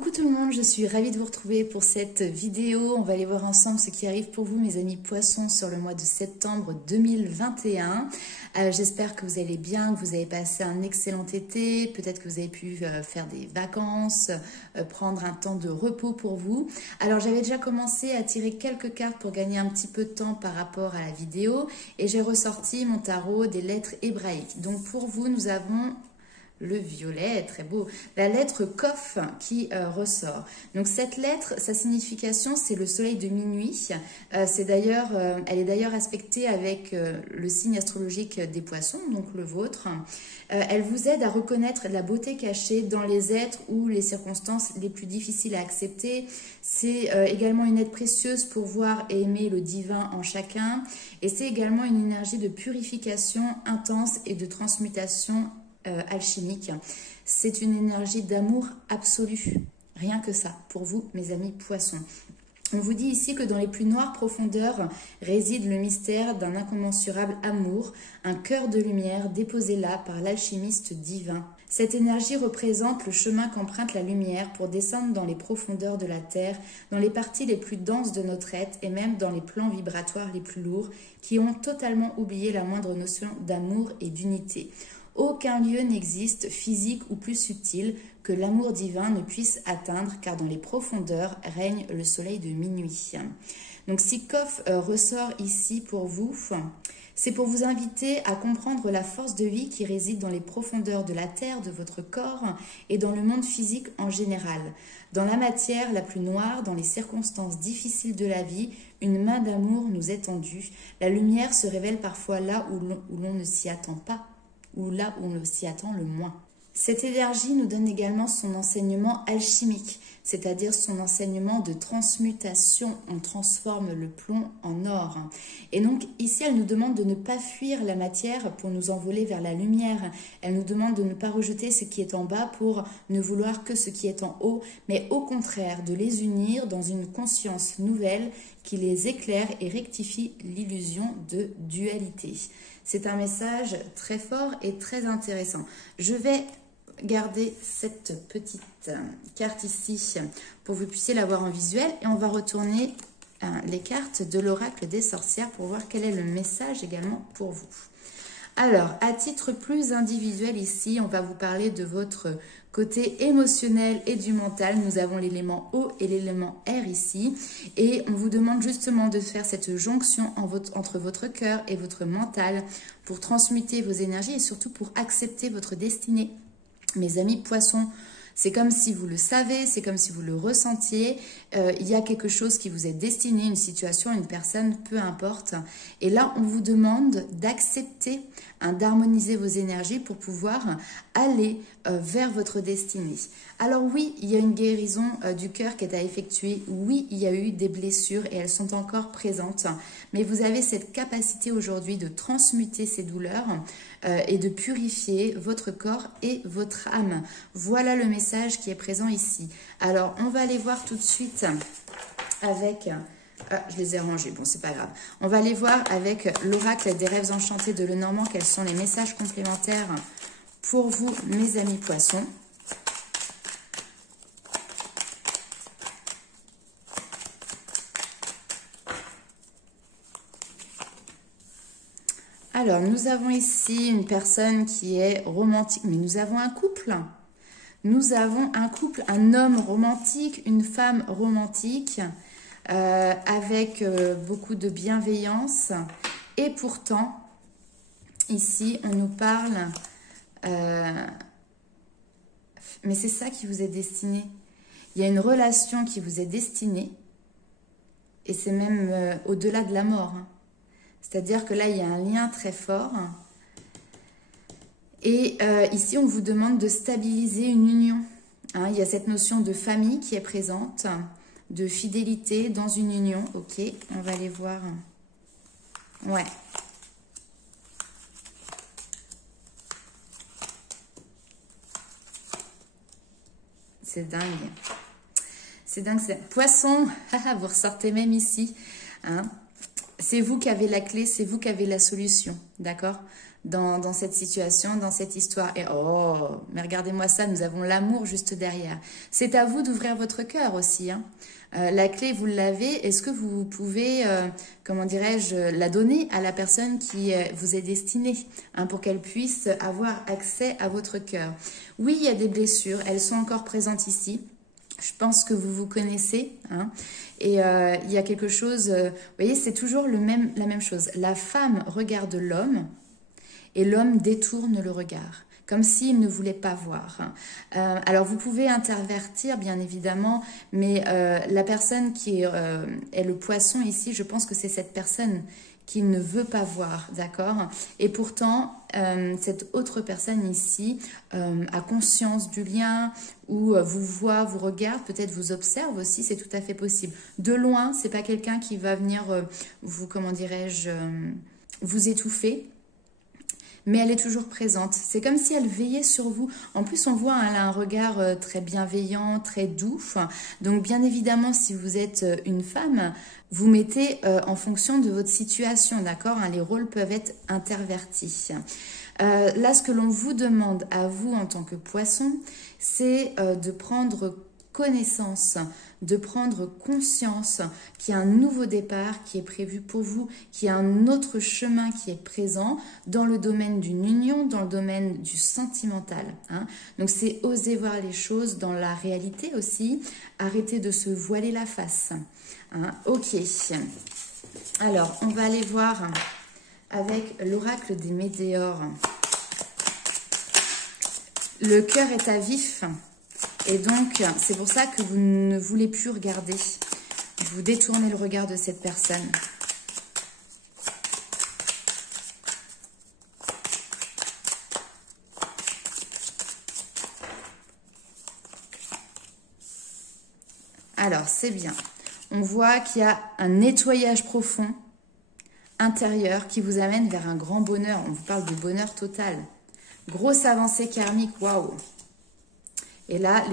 Coucou tout le monde, je suis ravie de vous retrouver pour cette vidéo. On va aller voir ensemble ce qui arrive pour vous, mes amis poissons, sur le mois de septembre 2021. J'espère que vous allez bien, que vous avez passé un excellent été. Peut-être que vous avez pu faire des vacances, prendre un temps de repos pour vous. Alors, j'avais déjà commencé à tirer quelques cartes pour gagner un petit peu de temps par rapport à la vidéo. Et j'ai ressorti mon tarot des lettres hébraïques. Donc, pour vous, nous avons le violet, très beau. La lettre Kof qui ressort. Donc cette lettre, sa signification, c'est le soleil de minuit. Elle est d'ailleurs aspectée avec le signe astrologique des poissons, donc le vôtre. Elle vous aide à reconnaître la beauté cachée dans les êtres ou les circonstances les plus difficiles à accepter. C'est également une aide précieuse pour voir et aimer le divin en chacun. Et c'est également une énergie de purification intense et de transmutation alchimique. C'est une énergie d'amour absolu. Rien que ça, pour vous, mes amis poissons. On vous dit ici que dans les plus noires profondeurs réside le mystère d'un incommensurable amour, un cœur de lumière déposé là par l'alchimiste divin. Cette énergie représente le chemin qu'emprunte la lumière pour descendre dans les profondeurs de la Terre, dans les parties les plus denses de notre être et même dans les plans vibratoires les plus lourds qui ont totalement oublié la moindre notion d'amour et d'unité. Aucun lieu n'existe, physique ou plus subtil, que l'amour divin ne puisse atteindre, car dans les profondeurs règne le soleil de minuit. Donc si Kof ressort ici pour vous, c'est pour vous inviter à comprendre la force de vie qui réside dans les profondeurs de la terre, de votre corps et dans le monde physique en général. Dans la matière la plus noire, dans les circonstances difficiles de la vie, une main d'amour nous est tendue. La lumière se révèle parfois là où l'on ne s'y attend pas, ou là où on s'y attend le moins. Cette énergie nous donne également son enseignement alchimique, c'est-à-dire son enseignement de transmutation. On transforme le plomb en or. Et donc ici, elle nous demande de ne pas fuir la matière pour nous envoler vers la lumière. Elle nous demande de ne pas rejeter ce qui est en bas pour ne vouloir que ce qui est en haut, mais au contraire de les unir dans une conscience nouvelle qui les éclaire et rectifie l'illusion de dualité. C'est un message très fort et très intéressant. Je vais garder cette petite carte ici pour que vous puissiez la voir en visuel et on va retourner les cartes de l'oracle des sorcières pour voir quel est le message également pour vous. Alors, à titre plus individuel ici, on va vous parler de votre côté émotionnel et du mental. Nous avons l'élément eau et l'élément air ici. Et on vous demande justement de faire cette jonction entre votre cœur et votre mental pour transmuter vos énergies et surtout pour accepter votre destinée. Mes amis poissons, c'est comme si vous le savez, c'est comme si vous le ressentiez. Il y a quelque chose qui vous est destiné, une situation, une personne, peu importe. Et là, on vous demande d'accepter, d'harmoniser vos énergies pour pouvoir aller vers votre destinée. Alors oui, il y a une guérison du cœur qui est à effectuer. Oui, il y a eu des blessures et elles sont encore présentes. Mais vous avez cette capacité aujourd'hui de transmuter ces douleurs et de purifier votre corps et votre âme. Voilà le message qui est présent ici. Alors, on va aller voir tout de suite avec... je les ai rangés, bon, c'est pas grave. On va aller voir avec l'oracle des rêves enchantés de Lenormand quels sont les messages complémentaires pour vous, mes amis poissons. Alors, nous avons ici une personne qui est romantique, mais nous avons un couple. Nous avons un couple, un homme romantique, une femme romantique, avec beaucoup de bienveillance. Et pourtant, ici, on nous parle... mais c'est ça qui vous est destiné. Il y a une relation qui vous est destinée. Et c'est même au-delà de la mort, hein. C'est-à-dire que là, il y a un lien très fort. Et ici, on vous demande de stabiliser une union. Hein, il y a cette notion de famille qui est présente, de fidélité dans une union. Ok, on va aller voir. Ouais. C'est dingue. C'est dingue. Poisson, vous ressortez même ici. Hein. C'est vous qui avez la clé, c'est vous qui avez la solution, d'accord? dans cette situation, dans cette histoire. Et oh, mais regardez-moi ça, nous avons l'amour juste derrière. C'est à vous d'ouvrir votre cœur aussi, hein. La clé, vous l'avez. Est-ce que vous pouvez, comment dirais-je, la donner à la personne qui vous est destinée, hein, pour qu'elle puisse avoir accès à votre cœur? Oui, il y a des blessures, elles sont encore présentes ici. Je pense que vous vous connaissez, hein, et il y a quelque chose, vous voyez, c'est toujours la même chose. La femme regarde l'homme et l'homme détourne le regard, comme s'il ne voulait pas voir. Alors vous pouvez intervertir, bien évidemment, mais la personne qui est le poisson ici, je pense que c'est cette personne qui ne veut pas voir, d'accord? Et pourtant, cette autre personne ici a conscience du lien, ou vous voit, vous regarde, peut-être vous observe aussi, c'est tout à fait possible. De loin, c'est pas quelqu'un qui va venir vous, comment dirais-je, vous étouffer, mais elle est toujours présente. C'est comme si elle veillait sur vous. En plus, on voit, hein, elle a un regard très bienveillant, très doux. Donc, bien évidemment, si vous êtes une femme, vous mettez en fonction de votre situation, d'accord, hein, les rôles peuvent être intervertis. Là, ce que l'on vous demande à vous en tant que poisson, c'est de prendre connaissance, de prendre conscience qu'il y a un nouveau départ qui est prévu pour vous, qu'il y a un autre chemin qui est présent dans le domaine d'une union, dans le domaine du sentimental, hein. Donc c'est oser voir les choses dans la réalité aussi, arrêter de se voiler la face, hein. Ok, alors on va aller voir avec l'oracle des météores. Le cœur est à vif. Et donc, c'est pour ça que vous ne voulez plus regarder. Vous détournez le regard de cette personne. Alors, c'est bien. On voit qu'il y a un nettoyage profond intérieur qui vous amène vers un grand bonheur. On vous parle de bonheur total. Grosse avancée karmique, waouh! Et là,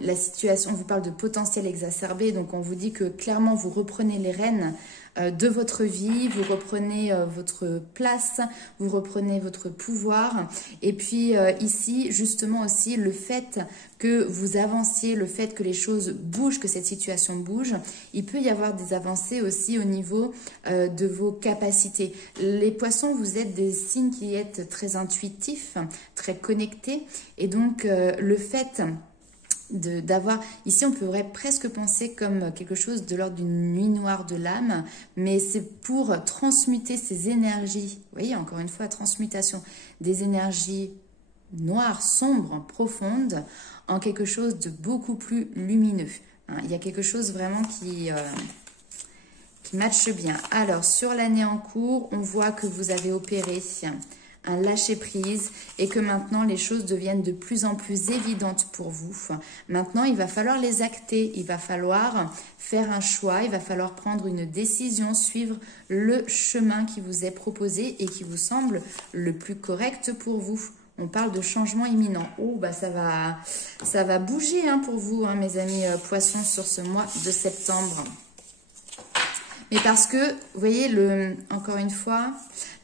la situation, on vous parle de potentiel exacerbé, donc on vous dit que clairement, vous reprenez les rênes de votre vie, vous reprenez votre place, vous reprenez votre pouvoir. Et puis ici, justement aussi, le fait que vous avanciez, le fait que les choses bougent, que cette situation bouge, il peut y avoir des avancées aussi au niveau de vos capacités. Les poissons, vous êtes des signes qui êtes très intuitifs, très connectés, et donc le fait d'avoir, ici on pourrait presque penser comme quelque chose de l'ordre d'une nuit noire de l'âme, mais c'est pour transmuter ces énergies, vous voyez, encore une fois, transmutation des énergies noires, sombres, profondes, en quelque chose de beaucoup plus lumineux, hein. Il y a quelque chose vraiment qui matche bien. Alors, sur l'année en cours, on voit que vous avez opéré un lâcher-prise et que maintenant les choses deviennent de plus en plus évidentes pour vous. Maintenant, il va falloir les acter, il va falloir faire un choix, il va falloir prendre une décision, suivre le chemin qui vous est proposé et qui vous semble le plus correct pour vous. On parle de changement imminent. Oh, bah ça va bouger, hein, pour vous, hein, mes amis poissons, sur ce mois de septembre. Mais parce que, vous voyez, encore une fois,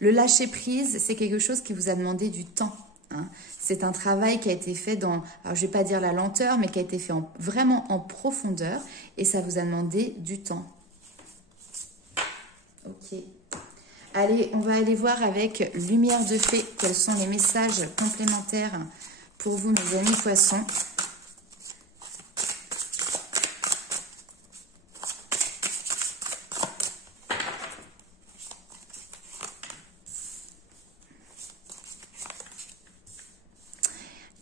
le lâcher-prise, c'est quelque chose qui vous a demandé du temps, hein. C'est un travail qui a été fait dans, alors je ne vais pas dire la lenteur, mais qui a été fait vraiment en profondeur, et ça vous a demandé du temps. Ok. Allez, on va aller voir avec Lumière de Fée quels sont les messages complémentaires pour vous, mes amis poissons.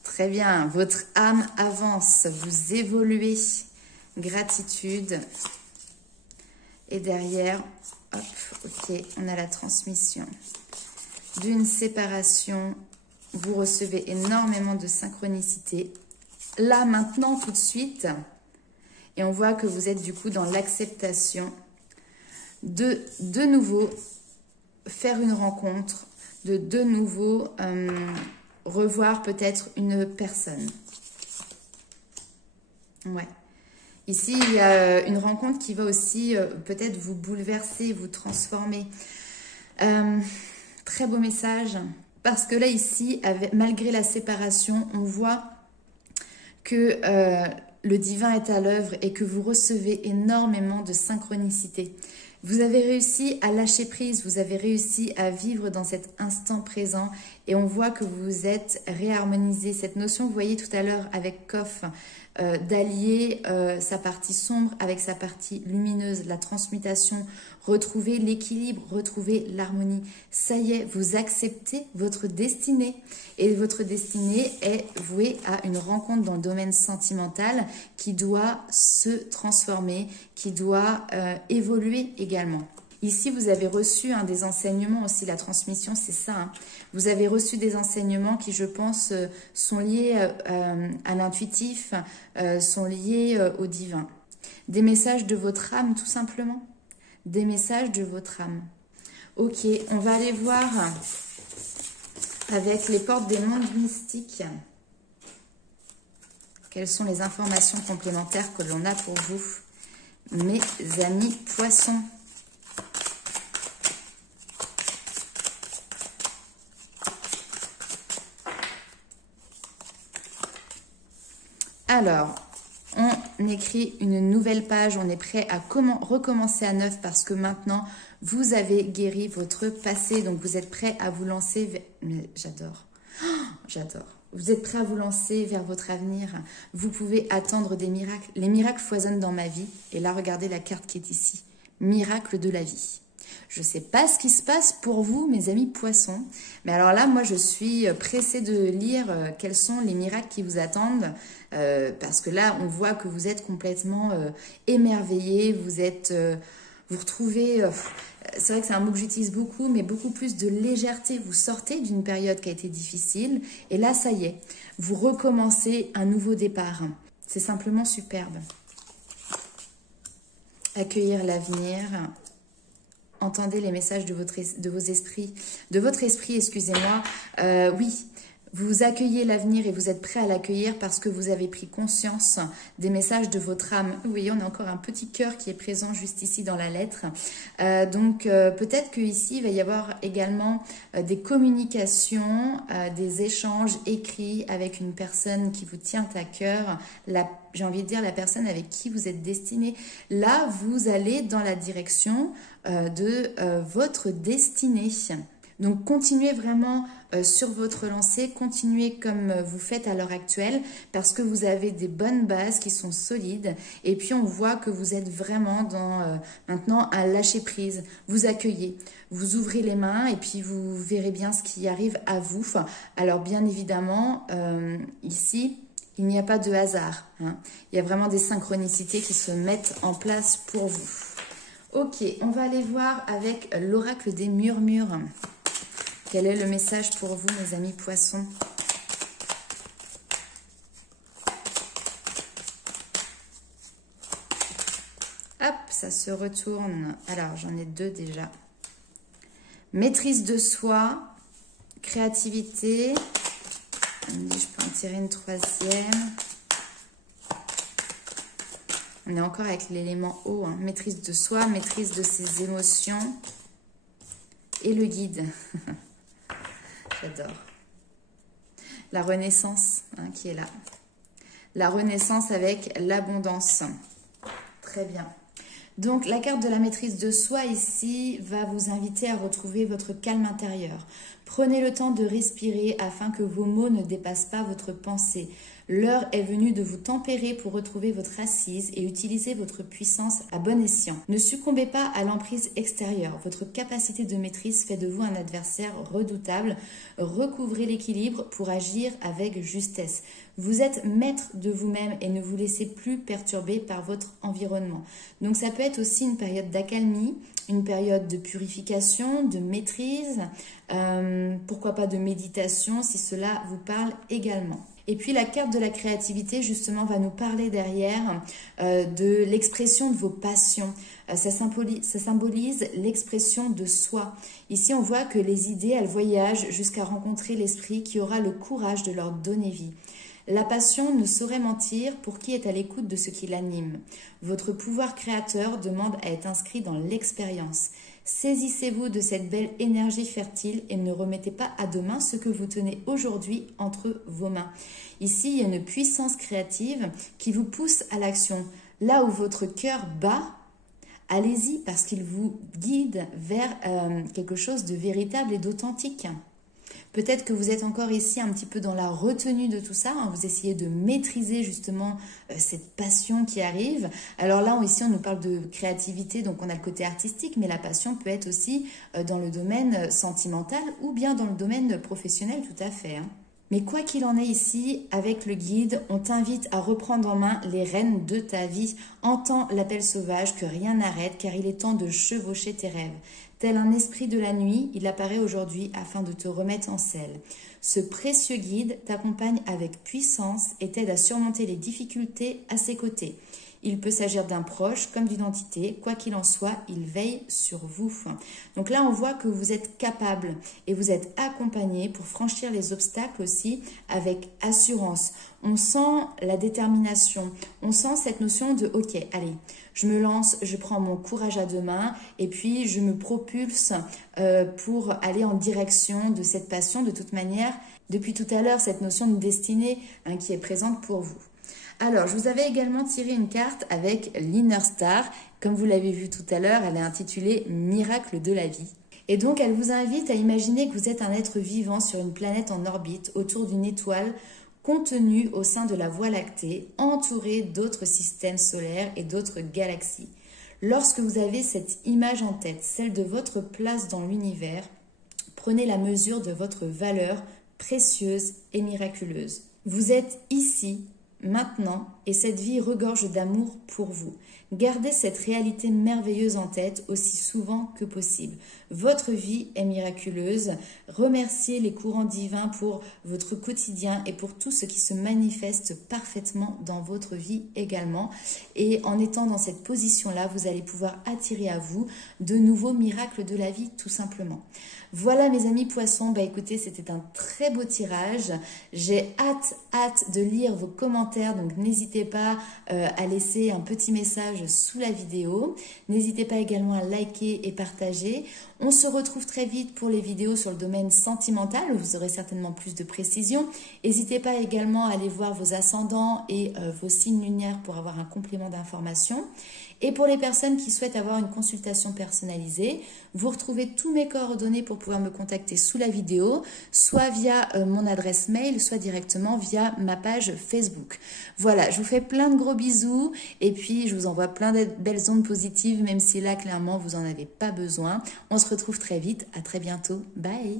Très bien, votre âme avance, vous évoluez, gratitude. Et derrière, hop, ok, on a la transmission d'une séparation. Vous recevez énormément de synchronicité. Là, maintenant, tout de suite, et on voit que vous êtes du coup dans l'acceptation de nouveau faire une rencontre, de nouveau revoir peut-être une personne. Ouais. Ici, il y a une rencontre qui va aussi peut-être vous bouleverser, vous transformer. Très beau message. Parce que là, ici, malgré la séparation, on voit que le divin est à l'œuvre et que vous recevez énormément de synchronicité. Vous avez réussi à lâcher prise, vous avez réussi à vivre dans cet instant présent et on voit que vous vous êtes réharmonisé. Cette notion, vous voyez tout à l'heure avec Kof, d'allier sa partie sombre avec sa partie lumineuse, la transmutation, retrouver l'équilibre, retrouver l'harmonie. Ça y est, vous acceptez votre destinée et votre destinée est vouée à une rencontre dans le domaine sentimental qui doit se transformer, qui doit évoluer également. Ici, vous avez reçu des enseignements aussi, la transmission, c'est ça. Hein. Vous avez reçu des enseignements qui, je pense, sont liés à l'intuitif, sont liés au divin. Des messages de votre âme, tout simplement. Des messages de votre âme. Ok, on va aller voir avec les portes des mondes mystiques. Quelles sont les informations complémentaires que l'on a pour vous, mes amis poissons? Alors, on écrit une nouvelle page, on est prêt à recommencer à neuf parce que maintenant, vous avez guéri votre passé, donc vous êtes prêt à vous lancer Mais j'adore, j'adore. Vous êtes prêt à vous lancer vers votre avenir. Vous pouvez attendre des miracles. Les miracles foisonnent dans ma vie. Et là, regardez la carte qui est ici. Miracle de la vie. Je ne sais pas ce qui se passe pour vous, mes amis poissons. Mais alors là, moi, je suis pressée de lire quels sont les miracles qui vous attendent. Parce que là, on voit que vous êtes complètement émerveillés. Vous retrouvez... c'est vrai que c'est un mot que j'utilise beaucoup, mais beaucoup plus de légèreté. Vous sortez d'une période qui a été difficile. Et là, ça y est, vous recommencez un nouveau départ. C'est simplement superbe. Accueillir l'avenir... Entendez les messages de votre esprit, excusez-moi. Oui, vous accueillez l'avenir et vous êtes prêt à l'accueillir parce que vous avez pris conscience des messages de votre âme. Vous voyez, on a encore un petit cœur qui est présent juste ici dans la lettre. Donc, peut-être qu'ici, il va y avoir également des communications, des échanges écrits avec une personne qui vous tient à cœur, j'ai envie de dire la personne avec qui vous êtes destiné. Là, vous allez dans la direction de votre destinée. Donc, continuez vraiment sur votre lancée, continuez comme vous faites à l'heure actuelle parce que vous avez des bonnes bases qui sont solides et puis on voit que vous êtes vraiment dans maintenant un lâcher-prise. Vous accueillez, vous ouvrez les mains et puis vous verrez bien ce qui arrive à vous. Alors, bien évidemment, ici... il n'y a pas de hasard. Hein. Il y a vraiment des synchronicités qui se mettent en place pour vous. Ok, on va aller voir avec l'oracle des murmures. Quel est le message pour vous, mes amis poissons? Hop, ça se retourne. Alors, j'en ai deux déjà. Maîtrise de soi, créativité... je peux en tirer une troisième. On est encore avec l'élément eau. Hein. Maîtrise de soi, maîtrise de ses émotions. Et le guide. J'adore. La renaissance qui est là. La renaissance avec l'abondance. Très bien. Donc, la carte de la maîtrise de soi ici va vous inviter à retrouver votre calme intérieur. Prenez le temps de respirer afin que vos mots ne dépassent pas votre pensée. L'heure est venue de vous tempérer pour retrouver votre assise et utiliser votre puissance à bon escient. Ne succombez pas à l'emprise extérieure. Votre capacité de maîtrise fait de vous un adversaire redoutable. Recouvrez l'équilibre pour agir avec justesse. Vous êtes maître de vous-même et ne vous laissez plus perturber par votre environnement. Donc ça peut être aussi une période d'accalmie, une période de purification, de maîtrise, pourquoi pas de méditation si cela vous parle également. Et puis la carte de la créativité justement va nous parler derrière de l'expression de vos passions. Ça symbolise l'expression de soi. Ici on voit que les idées elles voyagent jusqu'à rencontrer l'esprit qui aura le courage de leur donner vie. La passion ne saurait mentir pour qui est à l'écoute de ce qui l'anime. Votre pouvoir créateur demande à être inscrit dans l'expérience. Saisissez-vous de cette belle énergie fertile et ne remettez pas à demain ce que vous tenez aujourd'hui entre vos mains. Ici, il y a une puissance créative qui vous pousse à l'action. Là où votre cœur bat, allez-y parce qu'il vous guide vers quelque chose de véritable et d'authentique. Peut-être que vous êtes encore ici un petit peu dans la retenue de tout ça, hein, vous essayez de maîtriser justement cette passion qui arrive. Alors là, ici, on nous parle de créativité, donc on a le côté artistique, mais la passion peut être aussi dans le domaine sentimental ou bien dans le domaine professionnel, tout à fait. Hein. Mais quoi qu'il en est ici, avec le guide, on t'invite à reprendre en main les rênes de ta vie. Entends l'appel sauvage que rien n'arrête car il est temps de chevaucher tes rêves. Tel un esprit de la nuit, il apparaît aujourd'hui afin de te remettre en selle. Ce précieux guide t'accompagne avec puissance et t'aide à surmonter les difficultés à ses côtés. Il peut s'agir d'un proche comme d'une entité. Quoi qu'il en soit, il veille sur vous. Donc là, on voit que vous êtes capable et vous êtes accompagné pour franchir les obstacles aussi avec assurance. On sent la détermination. On sent cette notion de « Ok, allez, je me lance, je prends mon courage à deux mains et puis je me propulse pour aller en direction de cette passion. » De toute manière, depuis tout à l'heure, cette notion de destinée qui est présente pour vous. Alors, je vous avais également tiré une carte avec l'Inner Star. Comme vous l'avez vu tout à l'heure, elle est intitulée « Miracle de la vie ». Et donc, elle vous invite à imaginer que vous êtes un être vivant sur une planète en orbite autour d'une étoile contenue au sein de la Voie lactée, entourée d'autres systèmes solaires et d'autres galaxies. Lorsque vous avez cette image en tête, celle de votre place dans l'univers, prenez la mesure de votre valeur précieuse et miraculeuse. Vous êtes ici, maintenant, et cette vie regorge d'amour pour vous. Gardez cette réalité merveilleuse en tête aussi souvent que possible. Votre vie est miraculeuse. Remerciez les courants divins pour votre quotidien et pour tout ce qui se manifeste parfaitement dans votre vie également. Et en étant dans cette position-là, vous allez pouvoir attirer à vous de nouveaux miracles de la vie, tout simplement. Voilà mes amis poissons, écoutez, c'était un très beau tirage. J'ai hâte de lire vos commentaires, donc n'hésitez pas à laisser un petit message sous la vidéo. N'hésitez pas également à liker et partager. On se retrouve très vite pour les vidéos sur le domaine sentimental où vous aurez certainement plus de précision. N'hésitez pas également à aller voir vos ascendants et vos signes lunaires pour avoir un complément d'information. Et pour les personnes qui souhaitent avoir une consultation personnalisée, vous retrouvez tous mes coordonnées pour pouvoir me contacter sous la vidéo, soit via mon adresse mail, soit directement via ma page Facebook. Voilà, je vous fais plein de gros bisous et puis je vous envoie plein de belles ondes positives, même si là, clairement, vous n'en avez pas besoin. On se retrouve très vite. À très bientôt. Bye!